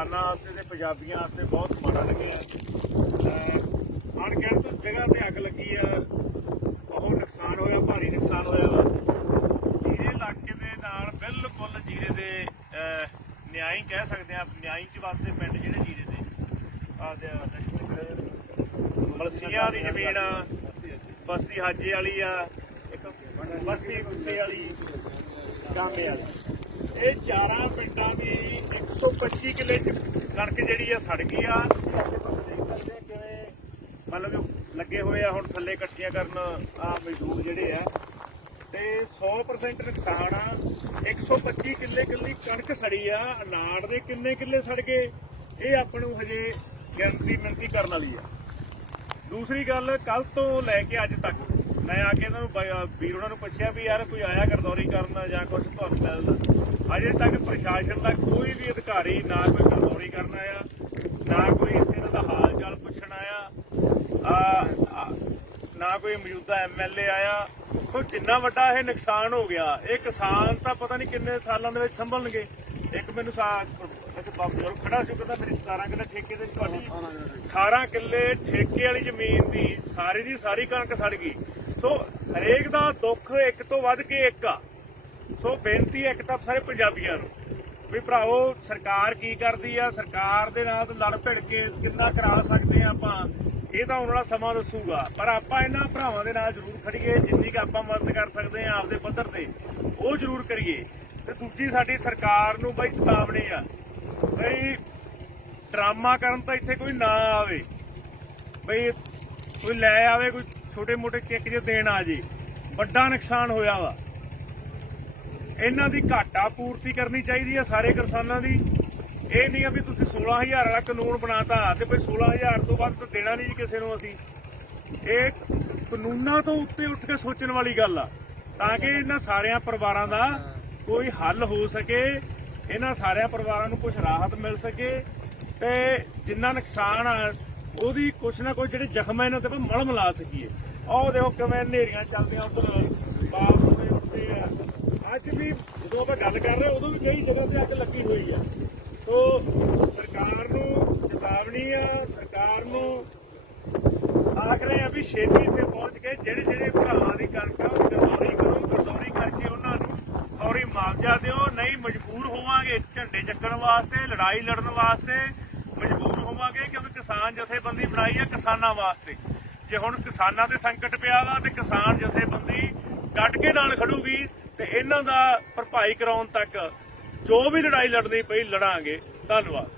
ਕਿਸਾਨਾਂ ਵਾਸਤੇ ਤੇ ਪੰਜਾਬੀਆਂ ਵਾਸਤੇ ਬਹੁਤ ਮਾੜਾ ਲੱਗਿਆ। ਅਣਗਿਣਤ ਜਗ੍ਹਾ ਤੇ ਅੱਗ ਲੱਗੀ ਆ। ਬਹੁਤ ਨੁਕਸਾਨ ਹੋਇਆ, ਭਾਰੀ ਨੁਕਸਾਨ ਹੋਇਆ ਵਾ। ਜੀਰੇ ਇਲਾਕੇ ਦੇ ਨਾਲ ਬਿਲਕੁਲ ਜੀਰੇ ਦੇ ਨਿਆਈ ਕਹਿ ਸਕਦੇ ਆ ਨਿਆਈ ਚ ਵਾਸਤੇ ਪਿੰਡ ਜਿਹੜੇ ਜੀਰੇ ਦੇ। ਆ ਮਲਸੀਆਂ ਦੀ ਜ਼ਮੀਨ ਆ, ਬਸਤੀ ਹਾਜੇ ਵਾਲੀ ਆ, ਇੱਕ ਬਸਤੀ ਗੁੱਸੇ ਵਾਲੀ, ਕਾਮੇ ਵਾਲੀ। ਇਹ ਚਾਰਾਂ ਪਿੰਡਾਂ ਦੀ 125 ਕਿੱਲੇ ਕਣਕ ਜਿਹੜੀ ਆ ਸੜ ਗਈ ਆ। ਕਿਵੇਂ ਮਤਲਬ ਲੱਗੇ ਹੋਏ ਆ ਹੁਣ ਥੱਲੇ ਇਕੱਠੀਆਂ ਕਰਨ ਆ ਮਜ਼ਦੂਰ ਜਿਹੜੇ ਆ। ਤੇ 100% ਨੁਕਸਾਨ ਆ। 125 ਕਿੱਲੇ ਕਿੱਲੀ ਕਣਕ ਸੜੀ ਆ। ਅਨਾੜ ਦੇ ਕਿੰਨੇ ਕਿੱਲੇ ਸੜ ਗਏ? ਇਹ ਆਪਾਂ ਨੂੰ ਹਜੇ ਗਿਣਤੀ ਮਿਣਤੀ ਕਰਨ ਵਾਲੀ ਆ। ਦੂਸਰੀ ਗੱਲ ਕੱਲ ਤੋਂ ਲੈ ਕੇ ਅੱਜ ਤੱਕ ਮੈਂ ਆ ਕੇ ਇਹਨਾਂ ਨੂੰ ਵੀਰ ਉਹਨਾਂ ਨੂੰ ਪੁੱਛਿਆ ਵੀ ਯਾਰ ਕੋਈ ਆਇਆ ਗਰਦੌਰੀ ਕਰਨ ਜਾਂ ਕੁਝ ਤੁਹਾਨੂੰ ਮਿਲਦਾ ਅਜੇ ਤੱਕ ਪ੍ਰਸ਼ਾਸਨ ਦਾ ਕੋਈ ਵੀ ਅਧਿਕਾਰੀ ਨਾ ਕੋਈ ਗਰਦੌਰੀ ਕਰਨ ਆਇਆ ਨਾ ਕੋਈ ਇੱਥੇ ਦਾ ਹਾਲ ਚਾਲ ਪੁੱਛਣ ਆਇਆ ਨਾ ਕੋਈ ਮੌਜੂਦਾ ਐਮਐਲਏ ਆਇਆ। ਸੋ ਜਿੰਨਾ ਵੱਡਾ ਇਹ ਨੁਕਸਾਨ ਹੋ ਗਿਆ ਇਹ ਕਿਸਾਨ ਤਾਂ ਪਤਾ ਨਹੀਂ ਕਿੰਨੇ ਸਾਲਾਂ ਦੇ ਵਿੱਚ ਸੰਭਲਣਗੇ। ਇੱਕ ਮੈਨੂੰ ਸਾ ਬਾਬੂ ਖੜਾ ਸੀ ਕਹਿੰਦਾ ਮੇਰੀ 17 ਕਿੱਲੇ ਠੇਕੇ ਤੇ ਤੁਹਾਡੀ 18 ਕਿੱਲੇ ਠੇਕੇ ਵਾਲੀ ਜ਼ਮੀਨ ਦੀ ਸਾਰੀ ਦੀ ਸਾਰੀ ਕਣਕ ਸੜ ਗਈ। ਸੋ ਹਰੇਕ ਦਾ ਦੁੱਖ ਇੱਕ ਤੋਂ ਵੱਧ ਕੇ ਇੱਕ ਆ। ਸੋ ਬੇਨਤੀ ਹੈ ਇੱਕ ਤਾਂ ਸਾਰੇ ਪੰਜਾਬੀਆਂ ਨੂੰ ਵੀ ਭਰਾਓ ਸਰਕਾਰ ਕੀ ਕਰਦੀ ਆ? ਸਰਕਾਰ ਦੇ ਨਾਲ ਲੜ ਭਿੜ ਕੇ ਕਿੰਨਾ ਕਰਾ ਸਕਦੇ ਆ ਆਪਾਂ? ਇਹ ਤਾਂ ਆਉਣ ਵਾਲਾ ਸਮਾਂ ਦੱਸੂਗਾ। ਪਰ ਆਪਾਂ ਇਹਨਾਂ ਭਰਾਵਾਂ ਦੇ ਨਾਲ ਜ਼ਰੂਰ ਖੜੀਏ ਜਿੰਨੀ ਕੁ ਆਪਾਂ ਮਦਦ ਕਰ ਸਕਦੇ ਆ ਆਪਦੇ ਪੱਧਰ ਤੇ, ਉਹ ਜ਼ਰੂਰ ਕਰੀਏ। ਤੇ ਦੂਜੀ ਸਾਡੀ ਸਰਕਾਰ ਨੂੰ ਬਈ ਚੇਤਾਵਨੀ ਆ ਬਈ ਡਰਾਮਾ ਕਰਨ ਤਾਂ ਇੱਥੇ ਕੋਈ ਨਾ ਆਵੇ। ਬਈ ਕੋਈ ਲੈ ਆਵੇ, ਕੋਈ ਛੋਟੇ ਮੋਟੇ ਚੈੱਕ ਜੇ ਦੇਣ ਆ ਜੇ, ਵੱਡਾ ਨੁਕਸਾਨ ਹੋਇਆ ਵਾ। ਇਹਨਾਂ ਦੀ ਘਾਟਾ ਪੂਰਤੀ ਕਰਨੀ ਚਾਹੀਦੀ ਹੈ ਸਾਰੇ ਕਿਸਾਨਾਂ ਦੀ। ਇਹ ਨਹੀਂ ਆ ਵੀ ਤੁਸੀਂ 16000 ਵਾਲਾ ਕਾਨੂੰਨ ਬਣਾਤਾ ਤੇ ਕੋਈ 16000 ਤੋਂ ਵੱਧ ਤਾਂ ਦੇਣਾ ਨਹੀਂ ਜੀ ਕਿਸੇ ਨੂੰ ਅਸੀਂ। ਇਹ ਕਾਨੂੰਨਾਂ ਤੋਂ ਉੱਤੇ ਉੱਠ ਕੇ ਸੋਚਣ ਵਾਲੀ ਗੱਲ ਆ, ਤਾਂ ਕਿ ਇਹਨਾਂ ਸਾਰਿਆਂ ਪਰਿਵਾਰਾਂ ਦਾ ਕੋਈ ਹੱਲ ਹੋ ਸਕੇ, ਇਹਨਾਂ ਸਾਰਿਆਂ ਪਰਿਵਾਰਾਂ ਨੂੰ ਕੁਝ ਰਾਹਤ ਮਿਲ ਸਕੇ ਤੇ ਜਿੰਨਾ ਨੁਕਸਾਨ ਆ, ਉਹਦੀ ਕੁਛ ਨਾ ਕੁਛ ਜਿਹੜੇ ਜ਼ਖਮ ਆ, ਇਹਨਾਂ ਤੇ ਮਲਮ ਲਾ ਸਕੀਏ। ਆਹ ਦੇਖੋ ਕਿਵੇਂ ਹਨੇਰੀਆਂ ਚੱਲਦੀਆਂ ਉਧਰ। ਬਾਪ ਦੇ ਉੱਤੇ ਆ। ਅੱਜ ਵੀ ਜਦੋਂ ਆਪਾਂ ਗੱਲ ਕਰ ਰਹੇ ਉਦੋਂ ਵੀ ਕਈ ਜਗ੍ਹਾ ਤੇ ਅੱਗ ਲੱਗੀ ਹੋਈ ਆ। ਸੋ ਸਰਕਾਰ ਨੂੰ ਚੇਤਾਵਨੀ ਆ, ਸਰਕਾਰ ਨੂੰ ਆਖ ਰਹੇ ਆ ਵੀ ਛੇਤੀ ਤੇ ਪਹੁੰਚ ਕੇ ਜਿਹੜੇ ਜਿਹੜੇ ਭਰਾਵਾਂ ਦੀ ਕਣਕ ਆ ਉਹ ਗਰਦੌਰੀ ਕਰੋ ਗਰਦੌਰੀ ਕਰਕੇ ਉਹਨਾਂ ਨੂੰ ਫੌਰੀ ਮੁਆਵਜ਼ਾ ਦਿਓ। ਨਹੀਂ ਮਜਬੂਰ ਹੋਵਾਂਗੇ ਝੰਡੇ ਚੱਕਣ ਵਾਸਤੇ, ਲੜਾਈ ਲੜਨ ਵਾਸਤੇ। ਮਜਬੂਰ ਹੋਵਾਂਗੇ ਕਿਉਂਕਿ ਕਿਸਾਨ ਜਥੇਬੰਦੀ ਬਣਾਈ ਆ ਕਿਸਾਨਾਂ ਵਾਸਤੇ। ਜੇ ਹੁਣ ਕਿਸਾਨਾਂ ਤੇ ਸੰਕਟ ਪਿਆ ਵਾ ਤੇ ਕਿਸਾਨ ਜਥੇਬੰਦੀ ਡਟ ਕੇ ਨਾਲ ਖੜੂਗੀ ਤੇ ਇਹਨਾਂ ਦਾ ਭਰਪਾਈ ਕਰਾਉਣ ਤੱਕ ਜੋ ਵੀ ਲੜਾਈ ਲੜਨੀ ਪਈ, ਲੜਾਂਗੇ। ਧੰਨਵਾਦ।